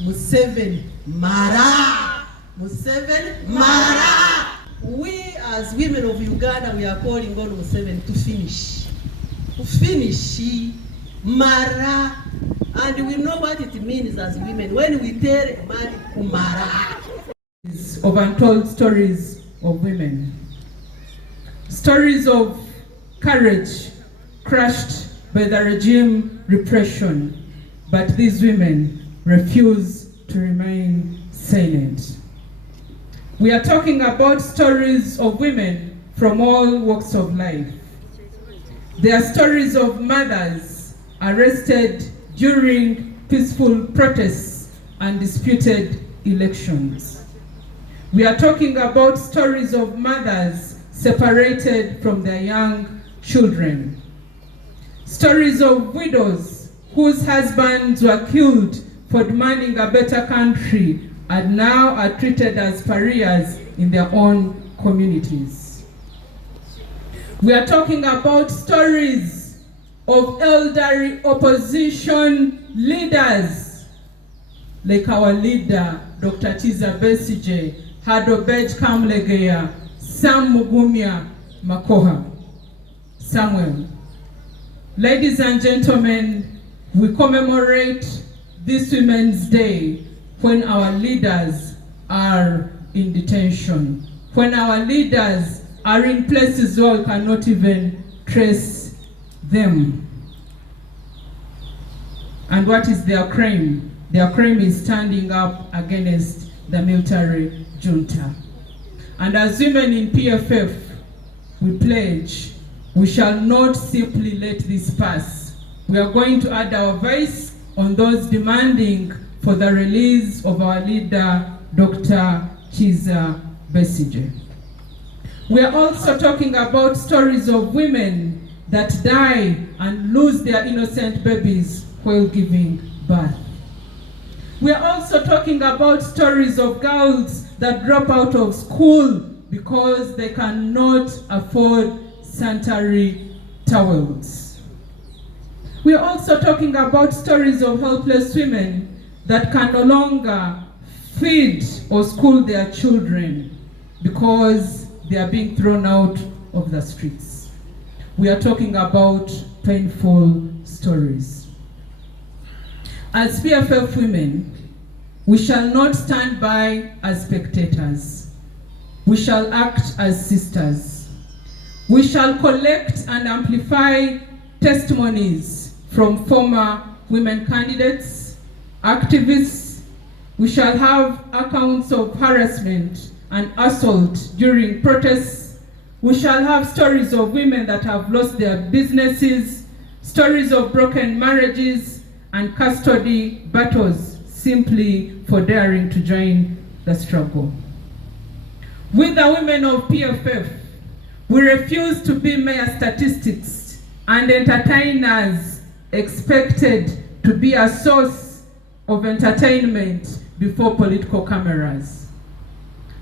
Museveni Mara. Museveni Mara. We as women of Uganda, we are calling on Museveni to finish. To finish Mara. And we know what it means as women when we tell a man Kumara. Of untold stories of women. Stories of courage crushed by the regime repression, but these women refuse to remain silent. We are talking about stories of women from all walks of life. They are stories of mothers arrested during peaceful protests and disputed elections. We are talking about stories of mothers separated from their young children. Stories of widows whose husbands were killed for demanding a better country and now are treated as pariahs in their own communities. We are talking about stories of elderly opposition leaders, like our leader, Dr. Kizza Besigye, Hadobej Kamlegeya, Sam Mugumya Makoha, Samuel. Ladies and gentlemen, we commemorate this Women's Day when our leaders are in detention, when our leaders are in places where we cannot even trace them. And what is their crime? Their crime is standing up against the military junta. And as women in PFF, we pledge we shall not simply let this pass. We are going to add our voice on those demanding for the release of our leader, Dr. Kizza Besigye. We are also talking about stories of women that die and lose their innocent babies while giving birth. We are also talking about stories of girls that drop out of school because they cannot afford sanitary towels. We are also talking about stories of helpless women that can no longer feed or school their children because they are being thrown out of the streets. We are talking about painful stories. As PFF women, we shall not stand by as spectators. We shall act as sisters. We shall collect and amplify testimonies from former women candidates, activists. We shall have accounts of harassment and assault during protests. We shall have stories of women that have lost their businesses, stories of broken marriages and custody battles simply for daring to join the struggle. With the women of PFF, we refuse to be mere statistics and entertainers expected to be a source of entertainment before political cameras.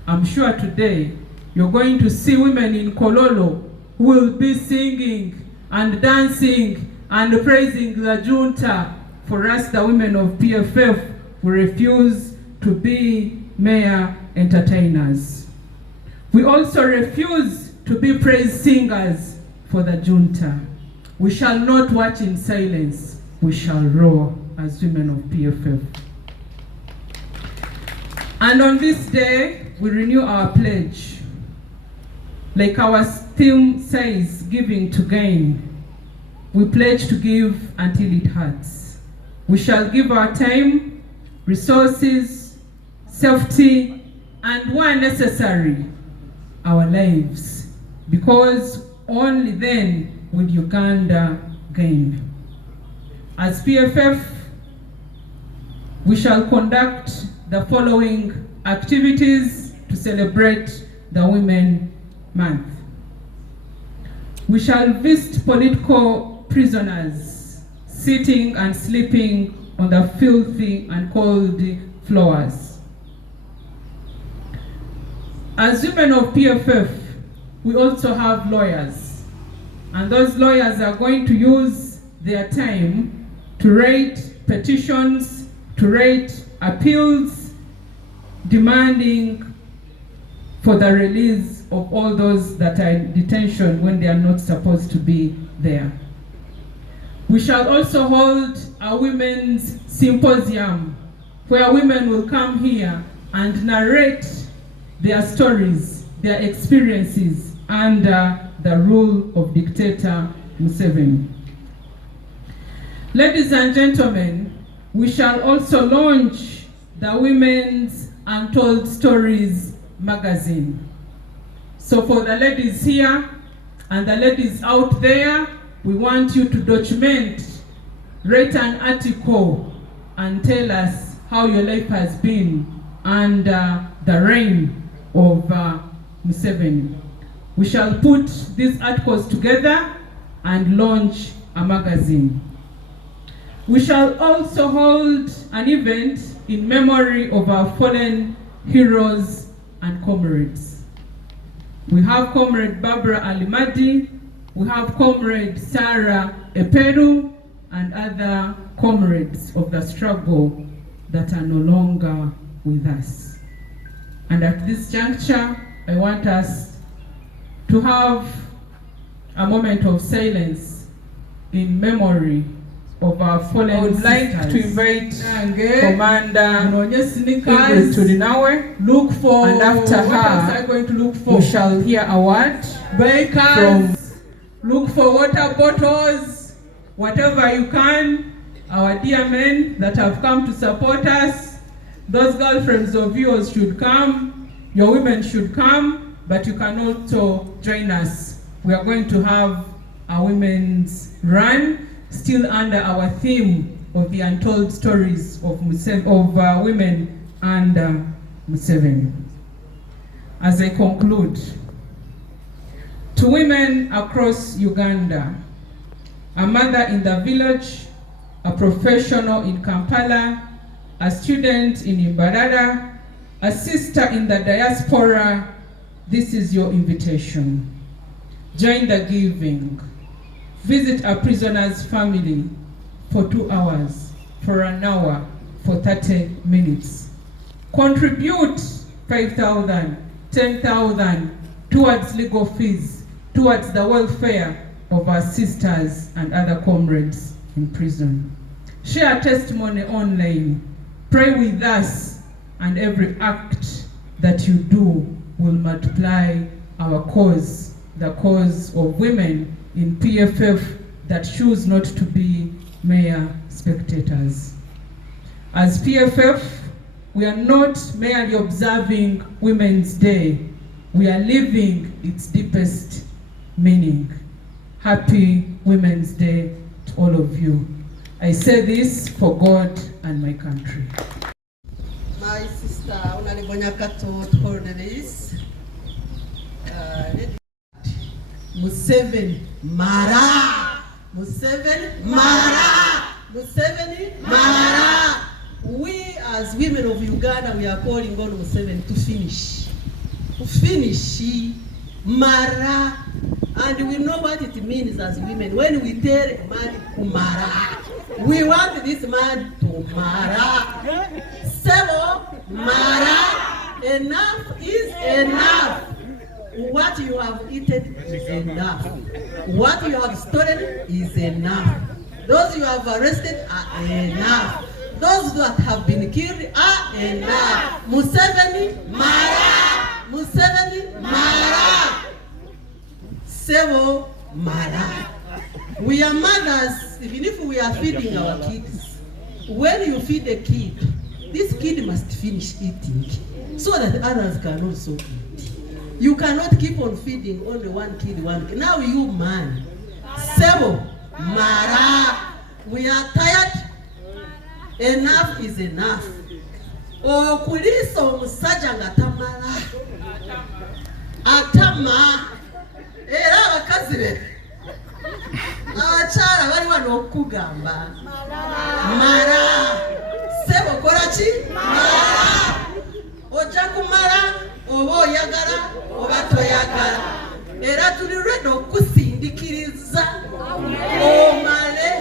I'm sure today you're going to see women in Kololo who will be singing and dancing and praising the junta. For us, the women of PFF, we refuse to be mere entertainers. We also refuse to be praise singers for the junta. We shall not watch in silence. We shall roar as women of PFF. And on this day, we renew our pledge. Like our theme says, giving to gain. We pledge to give until it hurts. We shall give our time, resources, safety, and where necessary, our lives, because only then will Uganda gain. As PFF, we shall conduct the following activities to celebrate the Women Month. We shall visit political prisoners sitting and sleeping on the filthy and cold floors. As women of PFF, we also have lawyers, and those lawyers are going to use their time to write petitions, to write appeals demanding for the release of all those that are in detention when they are not supposed to be there. We shall also hold a women's symposium where women will come here and narrate their stories, their experiences under the rule of dictator Museveni. Ladies and gentlemen, we shall also launch the Women's Untold Stories magazine. So for the ladies here and the ladies out there, we want you to document, write an article and tell us how your life has been under the reign of Museveni. We shall put these articles together and launch a magazine. We shall also hold an event in memory of our fallen heroes and comrades. We have Comrade Barbara Alimadi, we have Comrade Sarah Eperu, and other comrades of the struggle that are no longer with us. And at this juncture, I want us to have a moment of silence in memory of our fallen sisters. I would like to invite Commander Ingrid Turinawe. Look for, and after her, going to look for, we shall hear a word. Bakers, look for water bottles, whatever you can. Our dear men that have come to support us, those girlfriends of yours should come, your women should come, but you can also join us. We are going to have a women's run, still under our theme of the untold stories of women under Museveni. As I conclude, to women across Uganda, a mother in the village, a professional in Kampala, a student in Imbarara, a sister in the diaspora, this is your invitation. Join the giving. Visit a prisoner's family for 2 hours, for an hour, for 30 minutes. Contribute 5,000, 10,000 towards legal fees, towards the welfare of our sisters and other comrades in prison. Share testimony online. Pray with us, and every act that you do will multiply our cause, the cause of women in PFF that choose not to be mere spectators. As PFF, we are not merely observing Women's Day, we are living its deepest meaning. Happy Women's Day to all of you. I say this for God and my country. My sister, Museveni Mara, Museveni Mara, Museveni Mara. We as women of Uganda, we are calling on Museveni to finish. To finish Mara. And we know what it means as women. When we tell a man to Mara, we want this man to Mara. Sebo Mara. Enough is enough. What you have eaten is enough. What you have stolen is enough. Those you have arrested are enough. Those that have been killed are enough. Museveni Mara. Museveni Mara. Sebo Mara. We are mothers, even if we are feeding our kids. When you feed a kid, this kid must finish eating so that others can also eat. You cannot keep on feeding only one kid, one kid. Now you man. Sebo Mara. We are tired. Enough is enough. Okulisa omusajja nga tamala. Atama. Era abakazi be. Abakyala bali wano okugamba. Mara. Sebo kola ki? Mara. Ojja kumala oba oyagala oba toyagala. Era tuli ready okusindikiriza omale.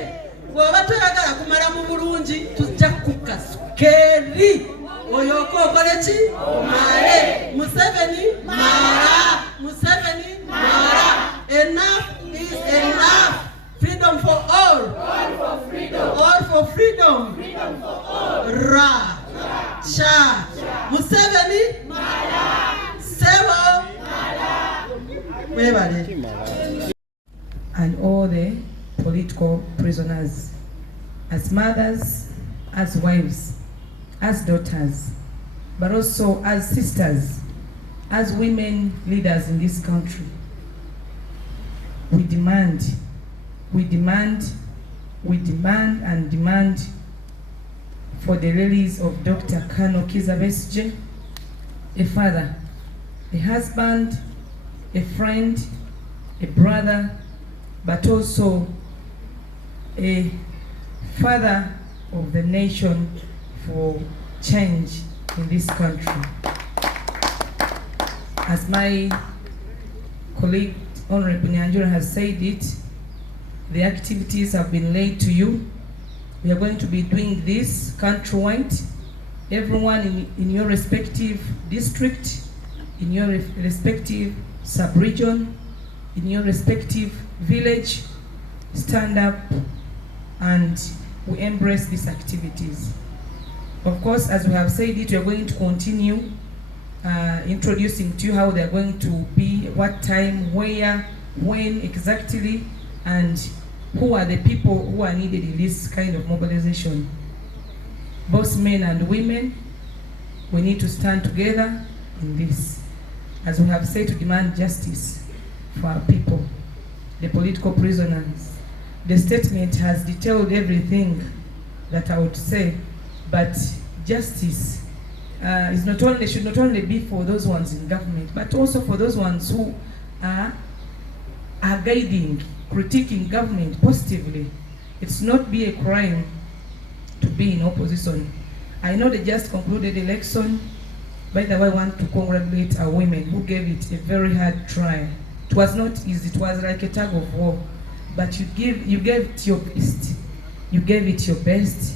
Bw'oba toyagala kumala mu bulungi tujja kukasuka. keri oyoko okolechi omale. Museveni mara. Museveni mara. Enough is enough. Freedom for all. All for freedom. All for freedom. Freedom for all. Ra. Cha. Museveni mara. Sebo mara. And all the political prisoners, as mothers, as wives, as daughters, but also as sisters, as women leaders in this country. We demand for the release of Dr. Kano Kizza Besigye, a father, a husband, a friend, a brother, but also a father of the nation for change in this country. As my colleague Honorable Nyanjura has said it, the activities have been laid to you. We are going to be doing this countrywide. Everyone in your respective district, in your respective sub-region, in your respective village, stand up and we embrace these activities. Of course, as we have said it, we are going to continue introducing to you how they are going to be, what time, where, when exactly, and who are the people who are needed in this kind of mobilization. Both men and women, we need to stand together in this. As we have said, to demand justice for our people, the political prisoners. The statement has detailed everything that I would say, but justice is should not only be for those ones in government, but also for those ones who are guiding, critiquing government positively. It's not be a crime to be in opposition. I know they just concluded the election. By the way, I want to congratulate our women who gave it a very hard try. It was not easy. It was like a tug of war, but you gave it your best. You gave it your best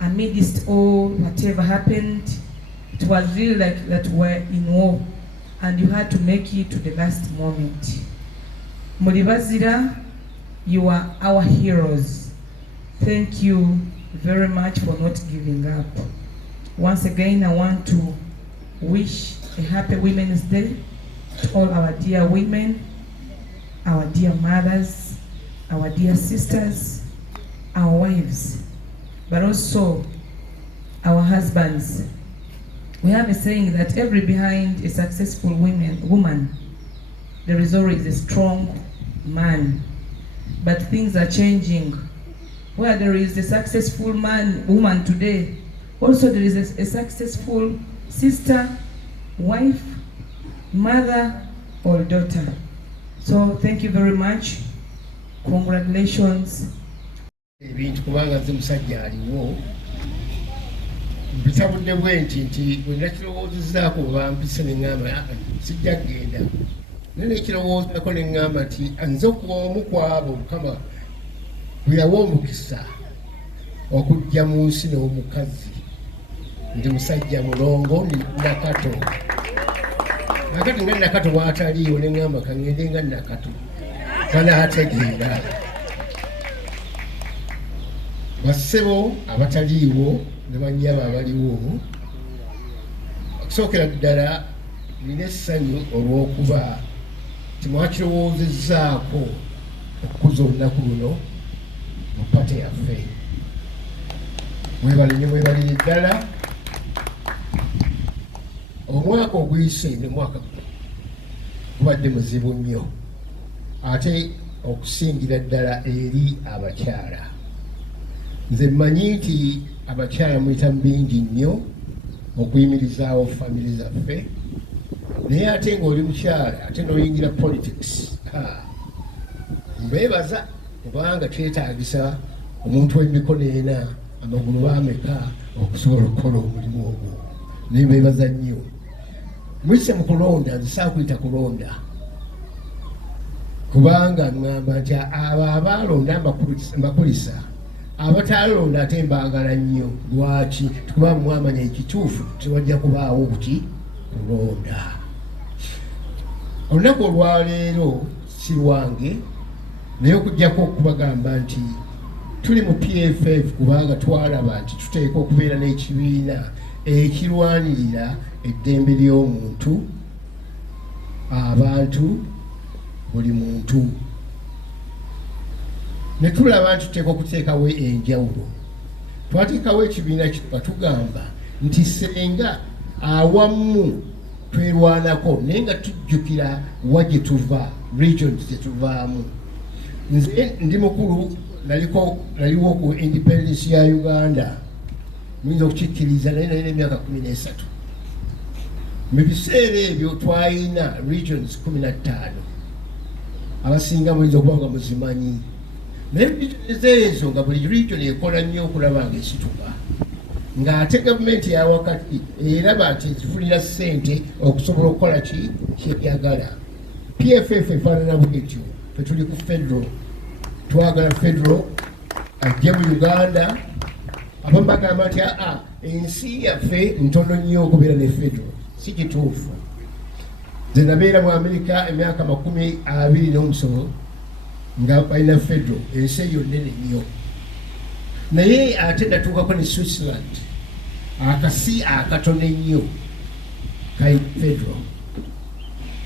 amidst all whatever happened. It was really like that we're in war, and you had to make it to the last moment. Mulibazira, you are our heroes. Thank you very much for not giving up. Once again, I want to wish a happy Women's Day to all our dear women, our dear mothers, our dear sisters, our wives, but also our husbands. We have a saying that every behind a successful woman, there is always a strong man. But things are changing. Where there is a successful woman today, also there is a successful sister, wife, mother, or daughter. So thank you very much. Congratulations. Ebintu kubanga nze musajja aliwo bitabudde bwenti bwe nakirowoozezaako bampise ne ŋŋamba sijja kgenda naye nekirowoozako ne ŋŋamba nti nze okuba omu ku abo Mukama bwe yawa omukisa okujja mu nsi n'omukazi ndi musajja mulongo ndi Nakato. Nakati nga Nakato bw'ataliiwo ne ŋŋamba kaŋŋende nga Nakato banaategeera. Bassebo abataliiwo ne bannyabo abaliwo, okusookera ddala nina essanyu olw'okuba timwakirowoozezzaako okukuza olunaku luno mu pate yaffe. Mwebale nnyo, mwebalire ddala. Omwaka oguyise ne mwaka gubadde muzibu nnyo, ate okusingira ddala eri abakyala. Nze mmanyi nti abakyala muyita bingi nnyo okuyimirizaawo famire zaffe, naye ate ng'oli mukyala ate n'oyingira politics, mbeebaza kubanga kyetaagisa omuntu w'emikono ena amagulu baameka okusobola okukola omulimu ogwo. Naye mbeebaza nnyo. Mwise mu kulonda, nze saakuyita kulonda, kubanga ŋŋamba nti abo abaalonda mbakulisa abatalonda ate mbaagala nnyo. Lwaki? Kuba mwamanya ekituufu tewajja kubaawo kuki kulonda. Olunaku olwaleero si lwange, naye okujjako okubagamba nti tuli mu PFF kubanga twalaba nti tuteekwa okubeera n'ekibiina ekirwanirira eddembe ly'omuntu, abantu, buli muntu. Ne tulaba nti tuteekwa okuteekawo enjawulo. Twateekawo ekibiina kituba tugamba nti senga awamu twerwanako naye nga tujjukira wa gye tuva, regions gye tuvaamu. Nze ndi mukulu, naliwo ku independence ya Uganda, muyinza okukikkiriza, naye nalina emyaka 13. Mu biseera ebyo twalina regions 15, abasinga muyinza okuba nga muzimanyi. Naye regions ezo nga buli region ekola nnyo okulaba nga esituka, ng'ate gavumenti ya wakati eraba nti ezifunira ssente okusobola okukola kyeyagala. PFF efaanana bwetyo. Ffe tuli ku federal, twagala federal ajje mu Uganda. Abamu bagamba nti ensi yaffe ntono nnyo okubeera ne federal. Si kituufu. Nze nabeera mu Amerika emyaka 27 nga balina federal, ensi eyo nnene nnyo. Naye ate natuukako ne Switzerland, akasi akatono ennyo kali federal.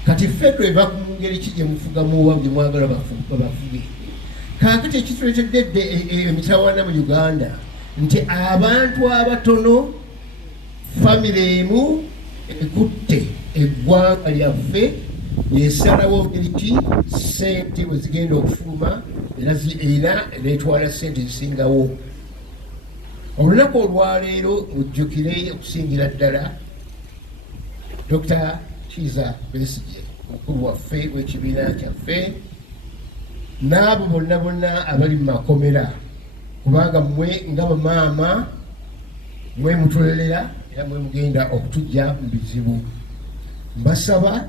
Kati federal eva ku ngeri ki gye mufugamu oba gye mwagala bafuge. Kaakati ekituleetedde emitawaana mu Uganda nti abantu abatono, famire emu ekutte eggwanga lyaffe, yesalawo ngeri ki ssente bwe zigenda okufuluma, era neetwala ssente zisingawo. Olunaku olwaleero mujjukire okusingira ddala Dr. Kiza Besigye, mukulu waffe w'ekibiina kyaffe, n'abo bonna abali mu makomera, kubanga mmwe nga bamaama mwe mutulelera era mwe mugenda okutujja mu bizibu. Mbasaba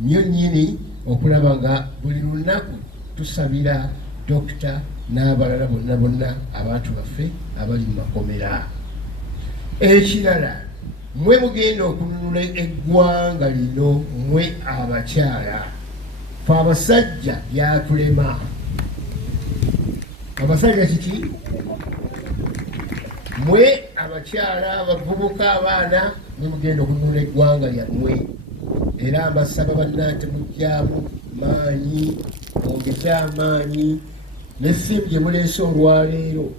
nnyo nnyini okulaba nga buli lunaku tusabira Dokita n'abalala bonna abantu baffe abali mu makomera. Ekirala, mwe mugenda okununula eggwanga lino, mwe abakyala. Fe abasajja byatulema. Abasajja kiki? Mwe abakyala, abavubuka, abaana, mwe mugenda okununula eggwanga lyammwe. Era mbasaba bannange muggyaamu maanyi, mwongeze amaanyi n'essimu gye muleese olwaleero.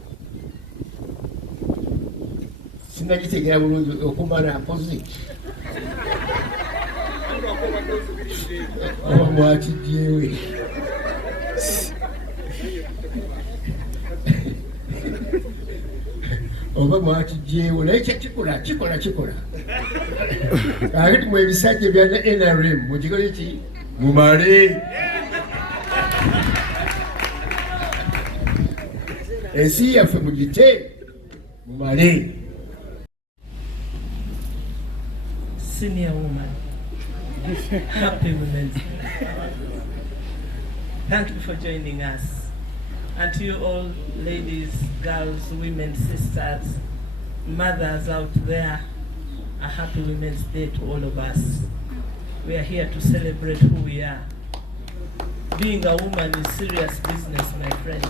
Sinnagitegera bulungi okumala mpozi oba mwakijjeewe. Oba mwakijjeewo naye kikola. Kakati mwe ebisajja bya NRM mukikole ki? Mumale. Ensi yaffe mugite mumale. Senior woman. Happy Women's Day. Thank you for joining us. And to you all, ladies, girls, women, sisters, mothers out there, a happy Women's Day to all of us. We are here to celebrate who we are. Being a woman is serious business, my friends.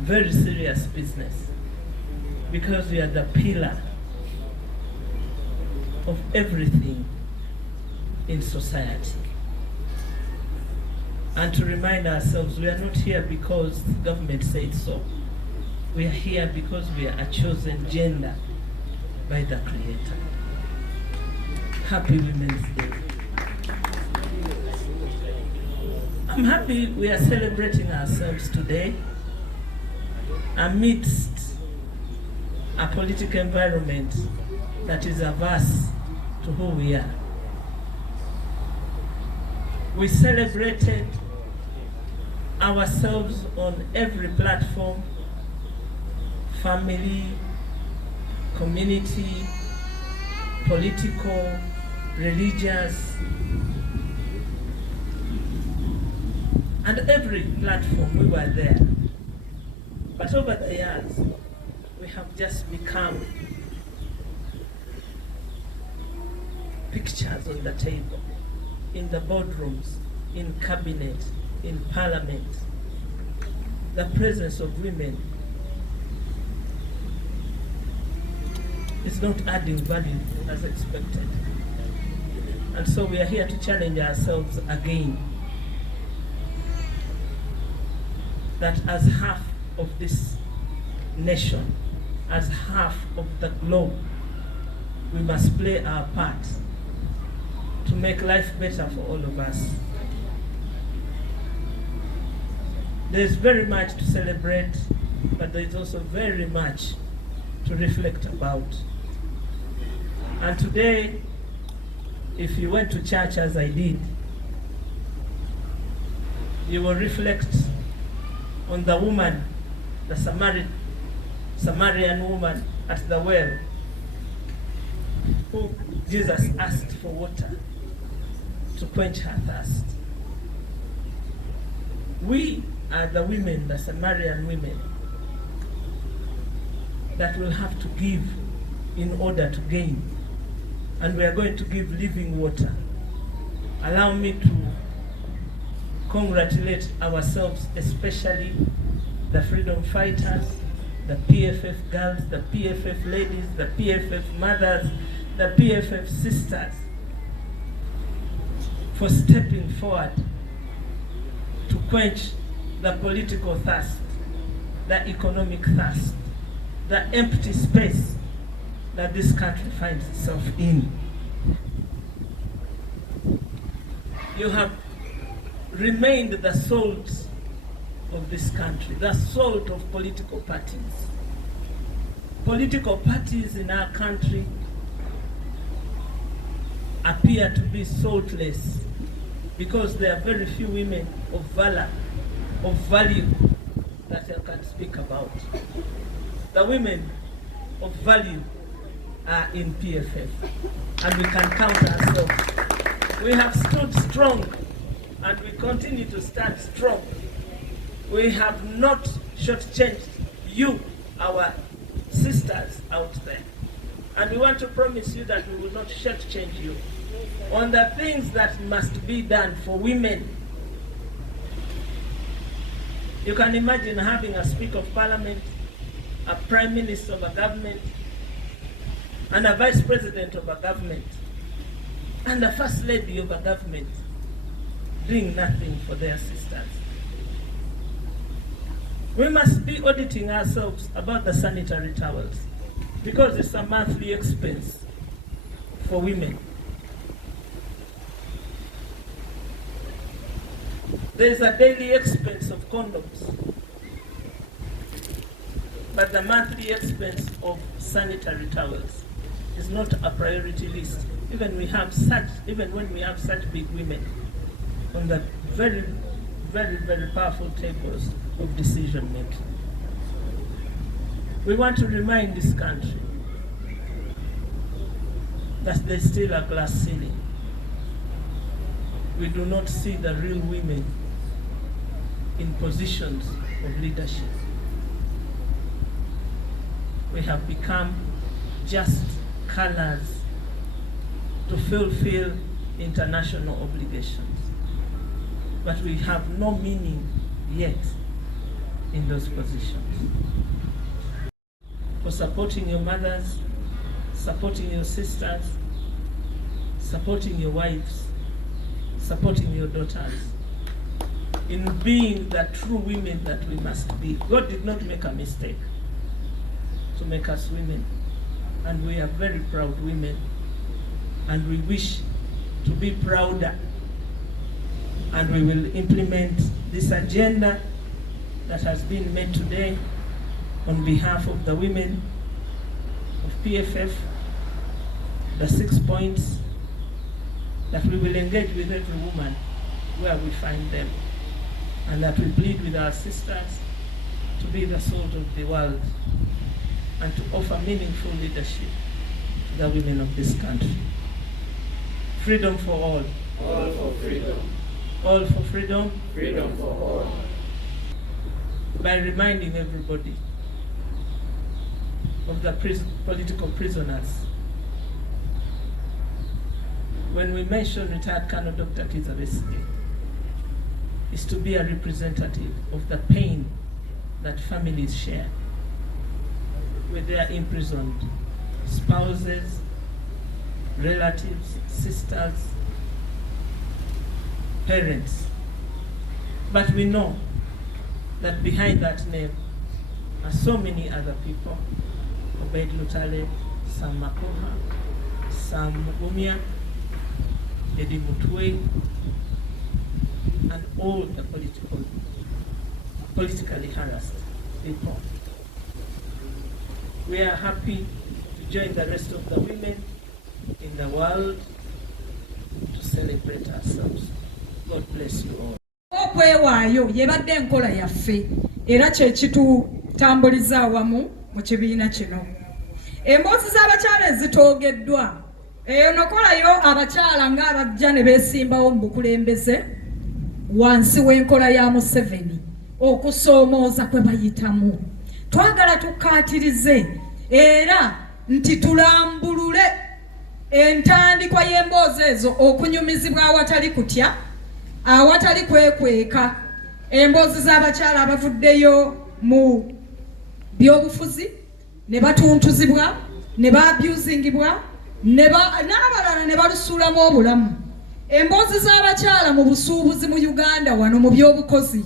Very serious business. Because we are the pillar of everything in society. And to remind ourselves, we are not here because the government said so. We are here because we are a chosen gender by the Creator. Happy Women's Day. I'm happy we are celebrating ourselves today amidst a political environment that is averse to who we are. We celebrated ourselves on every platform, family, community, political, religious, and every platform we were there. But over the years, we have just become pictures on the table, in the boardrooms, in cabinet, in parliament. The presence of women is not adding value as expected. And so we are here to challenge ourselves again, that as half of this nation, as half of the globe, we must play our part to make life better for all of us. There's very much to celebrate, but there's also very much to reflect about. And today, if you went to church as I did, you will reflect on the woman, the Samaritan woman at the well, who Jesus asked for water to quench her thirst. We are the women, the Samaritan women, that will have to give in order to gain. And we are going to give living water. Allow me to congratulate ourselves, especially the freedom fighters, the PFF girls, the PFF ladies, the PFF mothers, the PFF sisters, for stepping forward to quench the political thirst, the economic thirst, the empty space that this country finds itself in. You have remained the salt of this country, the salt of political parties. Political parties in our country appear to be saltless because there are very few women of valor, of value that I can speak about. The women of value are in PFF, and we can count ourselves. We have stood strong, and we continue to stand strong. We have not shortchanged you, our sisters out there. And we want to promise you that we will not shortchange you on the things that must be done for women. You can imagine having a Speaker of Parliament, a Prime Minister of a government, and a Vice President of a government, and a First Lady of a government doing nothing for their sisters. We must be auditing ourselves about the sanitary towels, because it's a monthly expense for women. There's a daily expense of condoms, but the monthly expense of sanitary towels is not a priority list. Even when we have such big women on the very, very, very powerful tables of decision making. We want to remind this country that there's still a glass ceiling. We do not see the real women in positions of leadership. We have become just colors to fulfill international obligations, but we have no meaning yet in those positions. For supporting your mothers, supporting your sisters, supporting your wives, supporting your daughters, in being the true women that we must be. God did not make a mistake to make us women, and we are very proud women, and we wish to be prouder, and we will implement this agenda that has been made today on behalf of the women of PFF, the 6 points that we will engage with every woman where we find them, and that we plead with our sisters to be the salt of the world and to offer meaningful leadership to the women of this country. Freedom for all. All for freedom. All for freedom. Freedom for all. by reminding everybody of the political prisoners. When we mention retired Colonel Dr. Kizza Besigye, is to be a representative of the pain that families share with their imprisoned spouses, relatives, sisters, parents. But we know that behind that name are so many other people. Obeid Lutale, Sam Makoha, Sam Mugumya, Eddie Mutwe, and all the politically harassed people. We are happy to join the rest of the women in the world to celebrate ourselves. God bless you all. Okwewaayo yebadde enkola yaffe era kye kitutambuliza awamu mu kibiina kino. Emboozi z'abakyala ezitoogeddwa eyo nokolayo abakyala ng'abajja ne beesimbawo mu bukulembeze wansi w'enkola ya Museveni okusoomooza kwe bayitamu. Twagala tukkaatirize era nti tulambulule entandikwa y'emboozi ezo okunyumizibwa awatali kutya, awatali kwekweka. Emboozi z'abakyala abavuddeyo mu byobufuzi ne batuntuzibwa ne baabusingibwa n'abalala ne balusuulamu obulamu. Emboozi z'abakyala mu busuubuzi mu Uganda wano mu byobukozi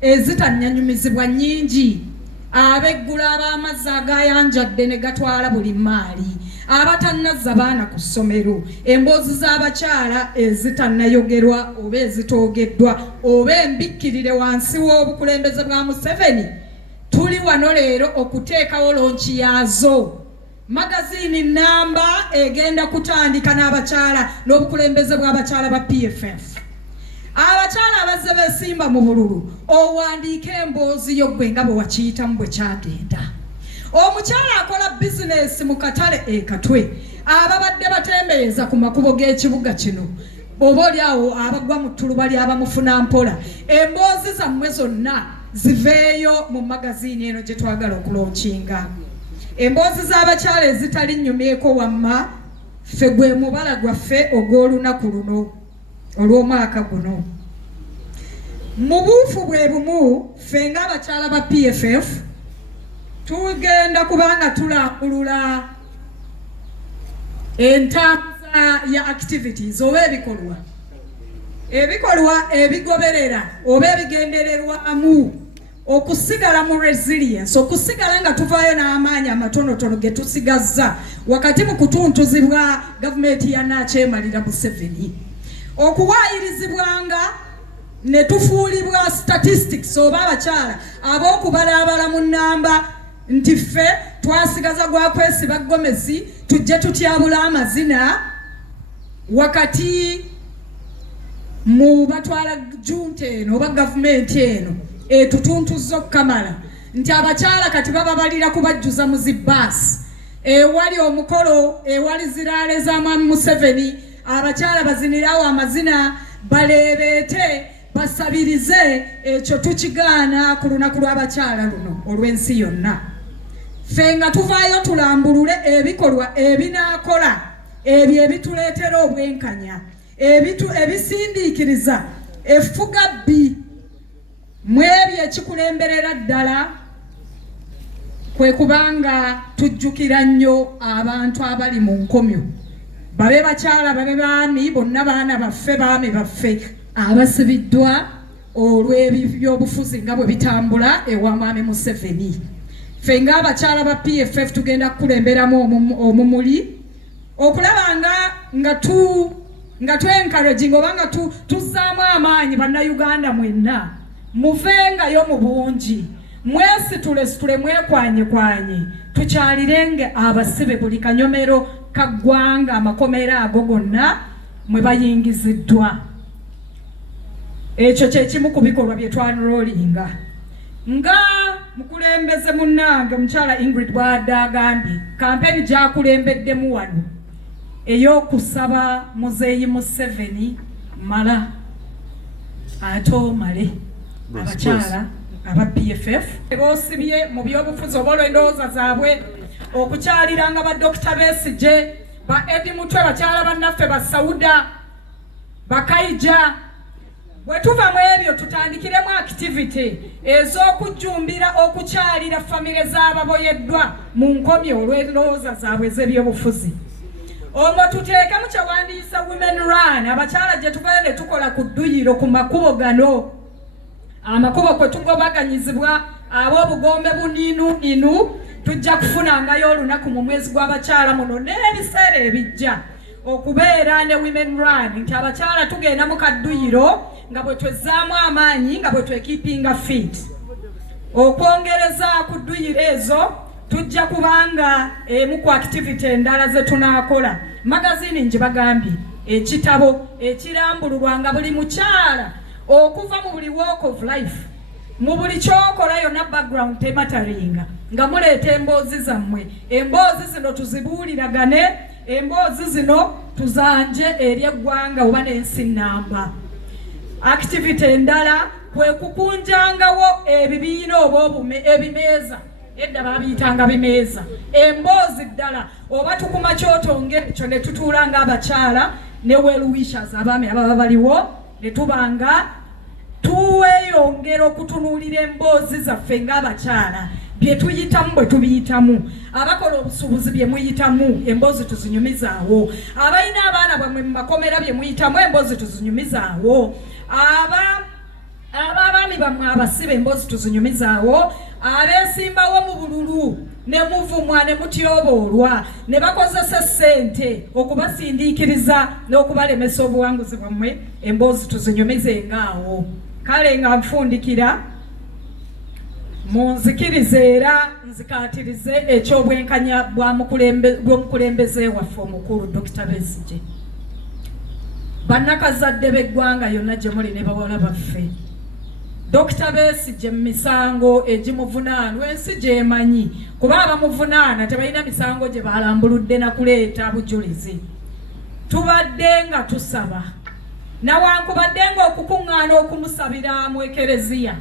ezitanyanyumizibwa nnyingi. Abeggula ab'amazzi agayanjadde ne gatwala buli maali, abatannazza baana ku ssomero, emboozi z'abakyala ezitannayogerwa oba ezitoogeddwa oba embikkirire wansi w'obukulembeze bwa Museveni. Tuli wano leero okuteekawo lonki yaazo. Magaziini namba egenda kutandika n'abakyala n'obukulembeze bw'abakyala ba PFF. Abakyala abazze beesimba mu bululu owandiika emboozi yo gwe nga bwe wakiyitamu bwe kyagenda. Omukyala akola bizinesi mu katale Katwe ababadde batembeeza ku makubo g'ekibuga kino oba oli awo abagwa mu ttuluba ly'abamufuna mpola. Emboozi zammwe zonna ziveeyo mu magaziini eno gye twagala okulonkinga. Emboozi z'abakyala ezitali nnyumyeko wamma ffe gwe mubala gwaffe ogw'olunaku luno olw'omwaka guno. Mu buufu bwe bumu ffe ng'abakyala ba PFF tugenda kubanga tulambulula entambuza ya activities oba ebikolwa ebigoberera oba ebigendererwamu okusigala mu resilience, okusigala nga tuvaayo n'amaanyi amatonotono ge tusigazza wakati mu kutuntuzibwa gavumenti ya Nakyemalira Museveni, okuwaayirizibwanga ne tufuulibwa statistics oba abakyala ab'okubalaabala mu nnamba nti ffe twasigaza gwa kwesiba Gomesi tujje tutyabula amazina wakati mu batwala junta eno oba gavumenti eno etutuntuzza okukamala nti abakyala kati bababalira kubajjuza mu zibbaasi ewali omukolo ewali ziraale za Mwami Museveni. Abakyala bazinirawo amazina baleebeete basabirize. Ekyo tukigaana ku lunaku lw'abakyala luno olw'ensi yonna. Ffe nga tuvaayo tulambulule ebikolwa ebinaakola ebyo ebituleetera obwenkanya, ebisindiikiriza effuga bbi mu ebyo ekikulemberera ddala kwe kubanga tujjukira nnyo abantu abali mu nkomyo, babe bakyala babe baami, bonna baana baffe baami baffe abasibiddwa olw'ebyobufuzi nga bwe bitambula ewa Mwami Museveni. Ffe ng'abakyala ba PFF tugenda kukulemberamu omumuli okulaba nga twencouraging oba nga tuzzaamu amaanyi bannayuganda mwenna muvengayo mu bungi, mwesitule mwekwanye tukyalirenge abasibe buli kanyomero kaggwanga amakomero ago gonna mwe bayingiziddwa. Ekyo kye kimu ku bikolwa bye twanrollinga nga mukulembeze munnange omukyala Ingrid bw'adde agambye kampeni gyakulembeddemu wano ey'okusaba Muzeeyi Museveni mala ate omale abakyala aba PFF boosibye mu byobufuzi oba endowooza zaabwe okukyaliranga ba Dr. Besigye, ba Edi Mutwe, bakyala bannaffe ba Sauda, bakaija. Bwe tuva mu ebyo tutandikiremu activity ez'okujjumbira okukyalira famire z'ababoyeddwa mu nkomyo olw'endowooza zaabwe ez'ebyobufuzi. Omwo tuteekemu kyewandiisa women run, abakyala gye tugenda ne tukola ku dduyiro ku makubo gano, amakubo kwe tugobaganyizibwa ab'obugombe buninu tujja kufunangayo olunaku mu mwezi gw'abakyala muno n'ebiseera ebijja okubeera ne women run, nti abakyala tugenda mu kadduyiro nga bwe twezzaamu amaanyi, nga bwe twekeepinga fit. Okwongereza ku dduyiro ezo tujja kubanga emu ku activity endala ze tunaakola. Magazini nje bagambye ekitabo ekirambululwa nga buli mukyala okuva mu buli walk of life, mu buli kyokola yonna background temataringa, nga muleeta emboozi zammwe. Emboozi zino tuzibuuliragane, emboozi zino tuzanje eri eggwanga oba n'ensi nnamba. Activity endala kwe kukunjangawo ebibiina oba ebimeeza, edda babiyitanga bimeeza, emboozi ddala oba tukuma kyotonge ekyo ne tutuulanga abakyala ne well-wishers abaami ababa baliwo, ne tubanga tuweeyongera okutunuulira emboozi zaffe ng'abakyala bye tuyitamu bwe tubiyitamu, abakola obusuubuzi bye muyitamu emboozi tuzinyumizaawo, abalina abaana bamwe mu makomera bye muyitamu emboozi tuzinyumizaawo, abaami bammwe abasibe emboozi tuzinyumizaawo, abeesimbawo mu bululu ne muvumwa ne mutyoboolwa ne bakozesa ssente okubasindiikiriza n'okubalemesa obuwanguzi bwammwe, emboozi tuzinyumizengaawo. Kale nga nfundikira munzikirize era nzikaatirize ekyobwenkanya bw'omukulembeze waffe omukulu Dr. Besigye. Bannakazadde b'eggwanga yonna gye muli ne bawala baffe, Dr. Besigye mu misango egimuvunaanwa ensi gy'emanyi, kuba abamuvunaana tebalina misango gye balambuludde na kuleeta bujulizi. Tubadde nga tusaba nawankubadde nga okukuŋŋaana okumusabira mu ekereziya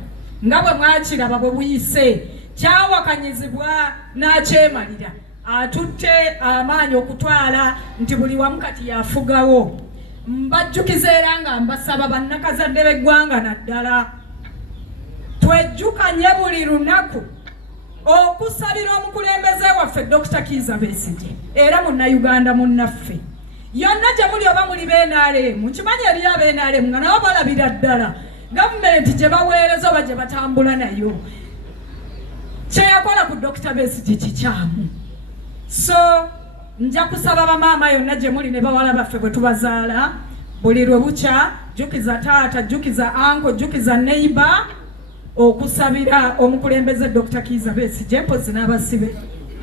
nga bwe mwakiraba bwe buyise kyawakanyizibwa n'akyemalira, atutte amaanyi okutwala nti buli wamu kati yafugawo. Mbajjukiza era nga mbasaba bannakazadde b'eggwanga naddala twejjukanye buli lunaku okusabira omukulembeze waffe Dr. Kiza Besigye era munnayuganda munnaffe yonna gye muli oba muli BNRM, nkimanyi eri aBNRM nga nabo balabira ddala gavumenti gye baweereza oba gye batambula nayo. Kyeyakola ku Dr. Besigye kikyamu. So nja kusaba bamaama yonna gye muli ne bawala baffe bwe tubazaala buli lwe bukya, jjukiza taata, jjukiza anko, jjukiza neighbor okusabira omukulembeze Dr. Kiza Besigye, mpozi n'abasibe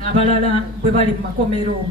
abalala bwe bali mu makomero omwo.